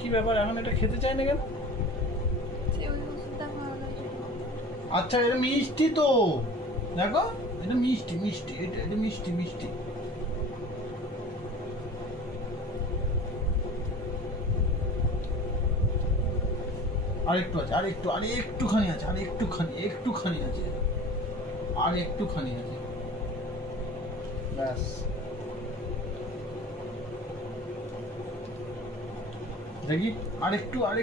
কি ব্যাপার এখন এটা খেতে চাই না কেন? সে ওই ওষুধটা খাওয়ানোর জন্য। আচ্ছা এটা মিষ্টি তো, দেখো এটা মিষ্টি মিষ্টি, এটা মিষ্টি মিষ্টি। আরেকটু আছে, আরেকটুখানি আছে, একটুখানি আছে, একটুখানি আছে, ব্যাস। দেখি আরেকটুখানি,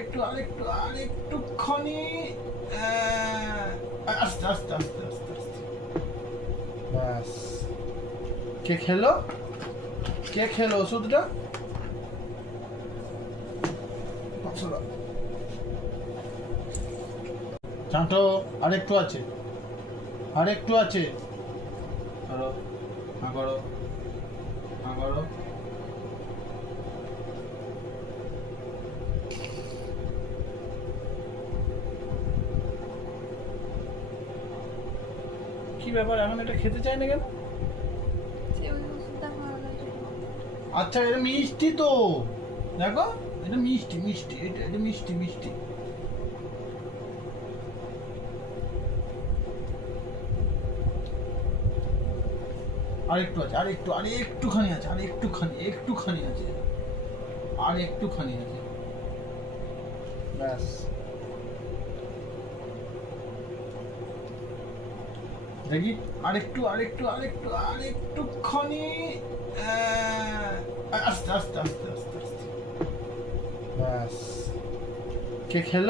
আস্তে আস্তে আস্তে আস্তে আস্তে, ব্যাস। কে খেলো ওষুধটা? চাঁটো আরেকটু আছে, করো, হ্যাঁ করো, হ্যাঁ করো। কি ব্যাপার এখন এটা খেতে চাই না কেন? সে ওই ওষুধটা খাওয়ানোর জন্য। আচ্ছা এটা মিষ্টি তো, দেখো এটা মিষ্টি মিষ্টি, এটা মিষ্টি মিষ্টি। আরেকটু আছে, আরেকটুখানি আছে, একটুখানি আছে, একটুখানি আছে, ব্যাস। দেখি আরেকটুখানি, আস্তে আস্তে আস্তে আস্তে আস্তে, ব্যাস। কে খেলো?